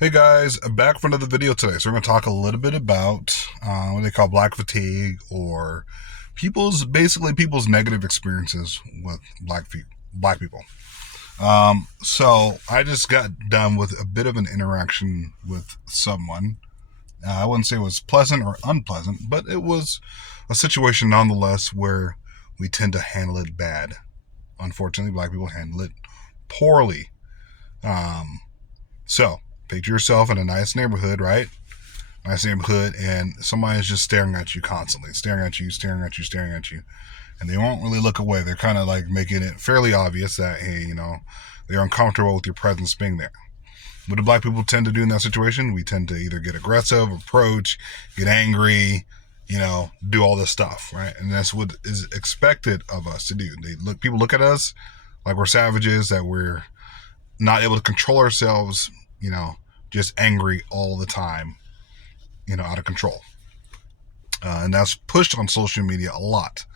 Hey guys, back for another video today. So we're going to talk a little bit about what they call black fatigue, or people's negative experiences with black people. So I just got done with a bit of an interaction with someone. I wouldn't say it was pleasant or unpleasant, but it was a situation nonetheless where we tend to handle it bad. Unfortunately, black people handle it poorly. Um, so picture yourself in a nice neighborhood, right? Nice neighborhood, and somebody's just staring at you constantly, staring at you, staring at you, staring at you, and they won't really look away. They're kind of like making it fairly obvious that, hey, they're uncomfortable with your presence being there. What do black people tend to do in that situation? We tend to either get aggressive, approach, get angry, do all this stuff, right? And that's what is expected of us to do. People look at us like we're savages, that we're not able to control ourselves, just angry all the time, out of control. And that's pushed on social media a lot,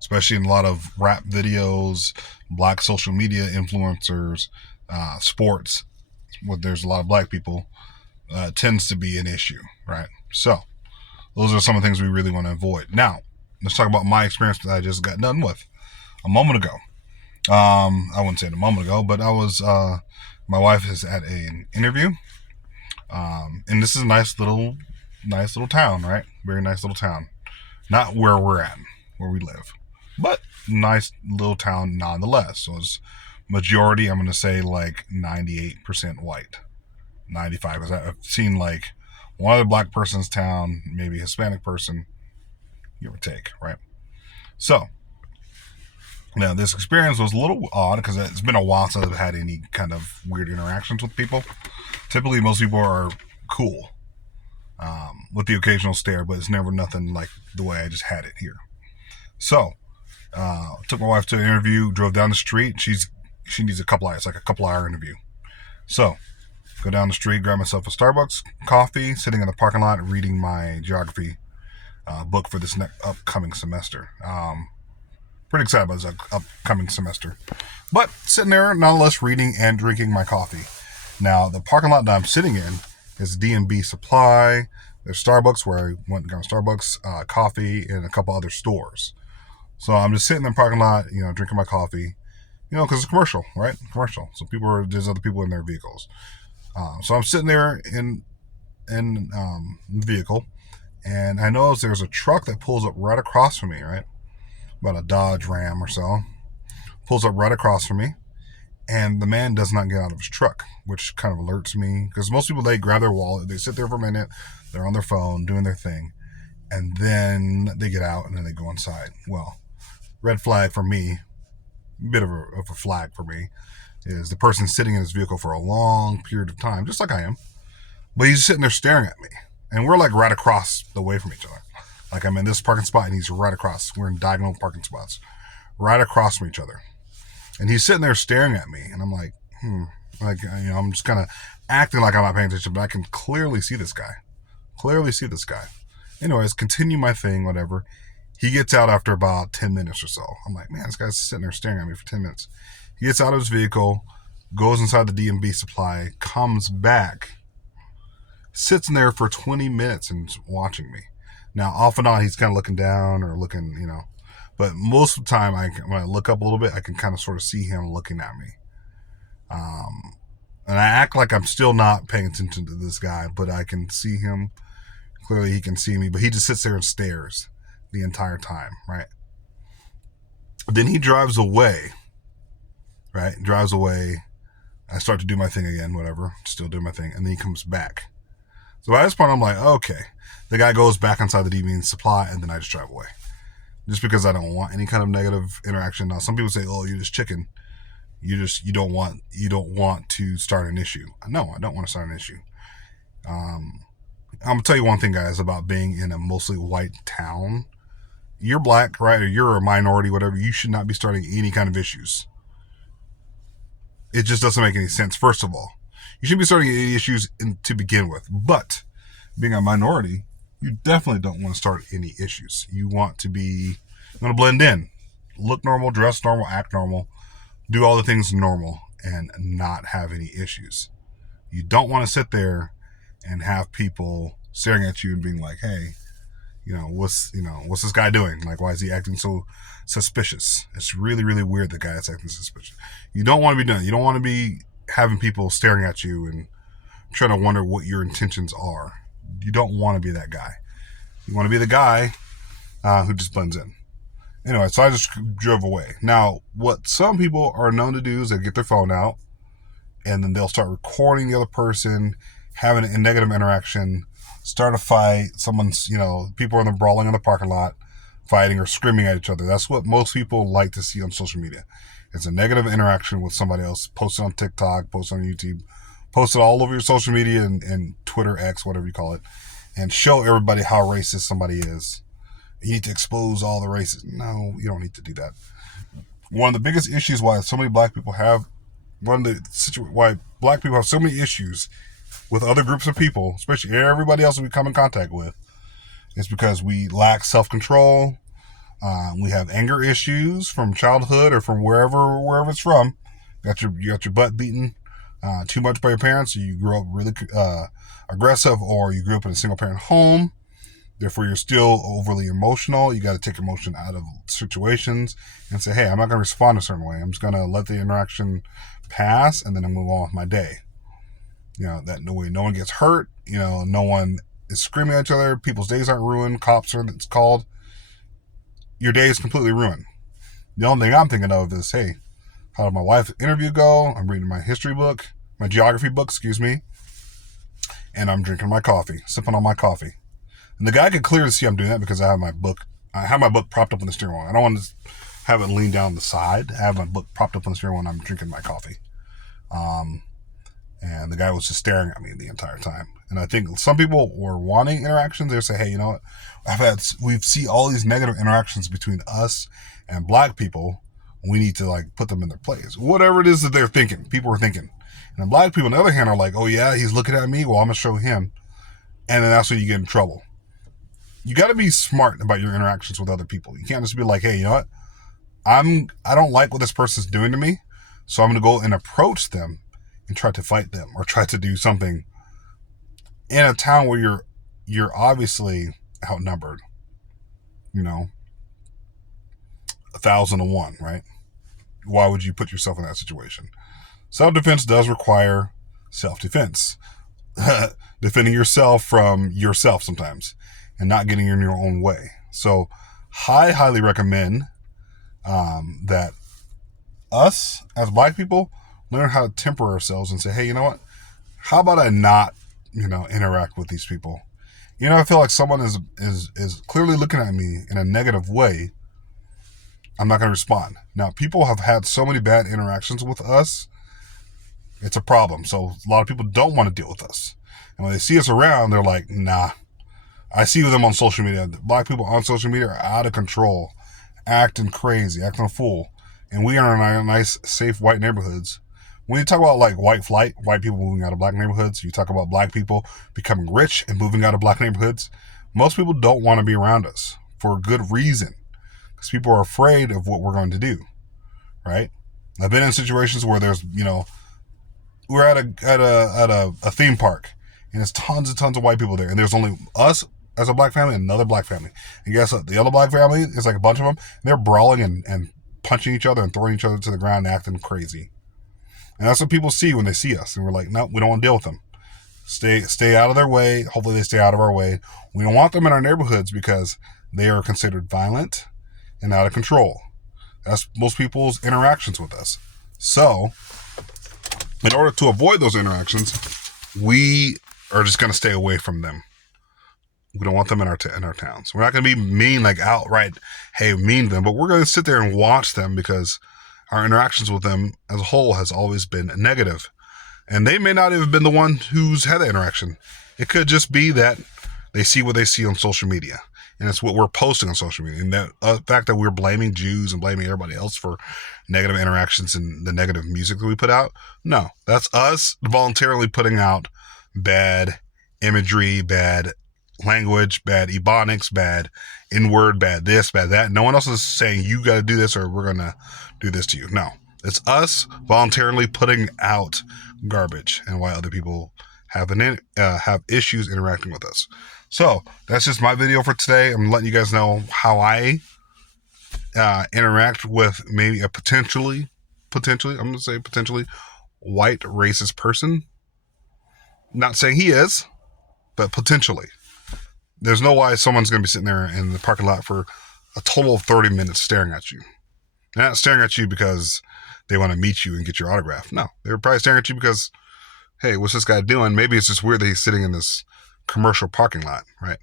especially in a lot of rap videos, black social media influencers, sports, where there's a lot of black people, tends to be an issue, right? So those are some of the things we really want to avoid. Now, let's talk about my experience that I just got done with a moment ago. I wouldn't say it a moment ago, but my wife is at an interview. And this is a nice little town, right? Very nice little town. Not where we're at, where we live, but nice little town nonetheless. So it's majority, I'm going to say like 98% white, 95. Because I've seen like one other black person's town, maybe a Hispanic person, give or take, right? So now this experience was a little odd because it's been a while since I've had any kind of weird interactions with people. Typically, most people are cool, with the occasional stare, but it's never nothing like the way I just had it here. So, took my wife to an interview, drove down the street. She needs a couple hours, like a couple hour interview. So, go down the street, grab myself a Starbucks coffee, sitting in the parking lot, reading my geography book for this upcoming semester. Pretty excited about this upcoming semester. But sitting there, nonetheless, reading and drinking my coffee. Now, the parking lot that I'm sitting in is D&B Supply. There's Starbucks, where I went and got Starbucks, coffee, and a couple other stores. So I'm just sitting in the parking lot, drinking my coffee, because it's commercial, right? Commercial. So there's other people in their vehicles. So I'm sitting there in the vehicle, and I notice there's a truck that pulls up right across from me, right? About a Dodge Ram or so. Pulls up right across from me. And the man does not get out of his truck, which kind of alerts me, because most people, they grab their wallet, they sit there for a minute, they're on their phone doing their thing, and then they get out and then they go inside. Well, red flag for me, bit of a flag for me, is the person sitting in his vehicle for a long period of time, just like I am, but he's sitting there staring at me, and we're like right across the way from each other. Like, I'm in this parking spot and he's right across. We're in diagonal parking spots, right across from each other. And he's sitting there staring at me, and I'm like, I'm just kind of acting like I'm not paying attention, but I can clearly see this guy. Anyways, continue my thing, whatever. He gets out after about 10 minutes or so. I'm like, man, this guy's sitting there staring at me for 10 minutes. He gets out of his vehicle, goes inside the D&B Supply, comes back, sits in there for 20 minutes and watching me. Now, off and on, he's kind of looking down or looking, but most of the time, when I look up a little bit, I can kind of sort of see him looking at me. And I act like I'm still not paying attention to this guy, but I can see him. Clearly, he can see me, but he just sits there and stares the entire time, right? Then he drives away, right? Drives away. I start to do my thing again, whatever, still doing my thing, and then he comes back. So by this point, I'm like, okay. The guy goes back inside the D&B Supply, and then I just drive away. Just because I don't want any kind of negative interaction. Now, some people say, "Oh, you're just chicken. You don't want to start an issue." No, I don't want to start an issue. I'm gonna tell you one thing, guys, about being in a mostly white town. You're black, right? Or you're a minority, whatever. You should not be starting any kind of issues. It just doesn't make any sense. First of all, you shouldn't be starting any issues to begin with. But being a minority, you definitely don't want to start any issues. You want to blend in, look normal, dress normal, act normal, do all the things normal, and not have any issues. You don't want to sit there and have people staring at you and being like, hey, what's this guy doing? Like, why is he acting so suspicious? It's really, really weird the guy is acting suspicious. You don't want to be doing it. You don't want to be having people staring at you and trying to wonder what your intentions are. You don't want to be that guy. You want to be the guy who just blends in. Anyway, so I just drove away. Now, what some people are known to do is they get their phone out and then they'll start recording the other person, having a negative interaction, start a fight. People are brawling in the parking lot, fighting or screaming at each other. That's what most people like to see on social media. It's a negative interaction with somebody else, posted on TikTok, posted on YouTube, posted all over your social media and Twitter, X, whatever you call it, and show everybody how racist somebody is. You need to expose all the races. No, you don't need to do that. One of the biggest issues why so many black people have, why black people have so many issues with other groups of people, especially everybody else that we come in contact with, is because we lack self-control. We have anger issues from childhood or from wherever it's from. You got your butt beaten too much by your parents, or you grew up really aggressive, or you grew up in a single-parent home. Therefore, you're still overly emotional. You got to take emotion out of situations and say, hey, I'm not going to respond a certain way. I'm just going to let the interaction pass and then I move on with my day. That no way no one gets hurt. No one is screaming at each other. People's days aren't ruined. Cops are, it's called. Your day is completely ruined. The only thing I'm thinking of is, hey, how did my wife's interview go? I'm reading my geography book, and I'm drinking my coffee, sipping on my coffee. And the guy could clearly see I'm doing that because I have my book propped up on the steering wheel. I don't want to have it leaned down the side. I have my book propped up on the steering wheel and I'm drinking my coffee. And the guy was just staring at me the entire time. And I think some people were wanting interactions. They say, hey, you know what? We see all these negative interactions between us and black people. We need to put them in their place. Whatever it is that they're thinking, people are thinking. And black people, on the other hand, are like, oh yeah, he's looking at me. Well, I'm going to show him. And then that's when you get in trouble. You got to be smart about your interactions with other people. You can't just be like, hey, you know what? I don't like what this person's doing to me, so I'm going to go and approach them and try to fight them or try to do something in a town where you're obviously outnumbered. 1,000-1, right? Why would you put yourself in that situation? Self-defense does require self-defense. Defending yourself from yourself sometimes and not getting in your own way. So I highly recommend that us as black people learn how to temper ourselves and say, hey, you know what? How about I not, interact with these people? I feel like someone is clearly looking at me in a negative way. I'm not going to respond. Now, people have had so many bad interactions with us. It's a problem. So a lot of people don't want to deal with us. And when they see us around, they're like, nah. I see them on social media. Black people on social media are out of control, acting crazy, acting a fool. And we are in nice, safe white neighborhoods. When you talk about white flight, white people moving out of black neighborhoods, you talk about black people becoming rich and moving out of black neighborhoods, most people don't want to be around us for a good reason. Because people are afraid of what we're going to do, right? I've been in situations where there's, we're at a theme park and there's tons and tons of white people there, and there's only us as a black family and another black family. And guess what? The other black family is a bunch of them. And they're brawling and punching each other and throwing each other to the ground and acting crazy. And that's what people see when they see us. And we're like, no, we don't want to deal with them. Stay out of their way. Hopefully they stay out of our way. We don't want them in our neighborhoods because they are considered violent and out of control. That's most people's interactions with us. So, in order to avoid those interactions, we are just going to stay away from them. We don't want them in our towns. We're not going to be mean, outright, hey, mean to them, but we're going to sit there and watch them because our interactions with them as a whole has always been negative. And they may not have been the one who's had that interaction. It could just be that they see what they see on social media. And it's what we're posting on social media. And the fact that we're blaming Jews and blaming everybody else for negative interactions and the negative music that we put out. No, that's us voluntarily putting out bad imagery, bad language, bad ebonics, bad N-word, bad this, bad that. No one else is saying you got to do this or we're going to do this to you. No, It's us voluntarily putting out garbage, and why other people have issues interacting with us. So that's just my video for today. I'm letting you guys know how I interact with maybe a potentially, I'm going to say potentially white racist person. Not saying he is, but potentially. There's no way someone's going to be sitting there in the parking lot for a total of 30 minutes staring at you. They're not staring at you because they want to meet you and get your autograph. No, they're probably staring at you because, hey, what's this guy doing? Maybe it's just weird that he's sitting in this commercial parking lot, right?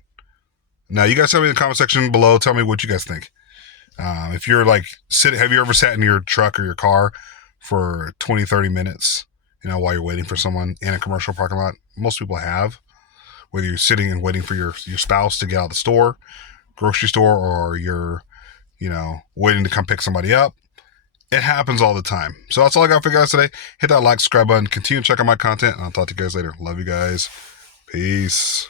Now, you guys tell me in the comment section below. Tell me what you guys think. If you're like have you ever sat in your truck or your car for 20, 30 minutes, while you're waiting for someone in a commercial parking lot? Most people have. Whether you're sitting and waiting for your spouse to get out of the store, grocery store, or you're, waiting to come pick somebody up. It happens all the time. So that's all I got for you guys today. Hit that like, subscribe button. Continue to check out my content, and I'll talk to you guys later. Love you guys. Peace.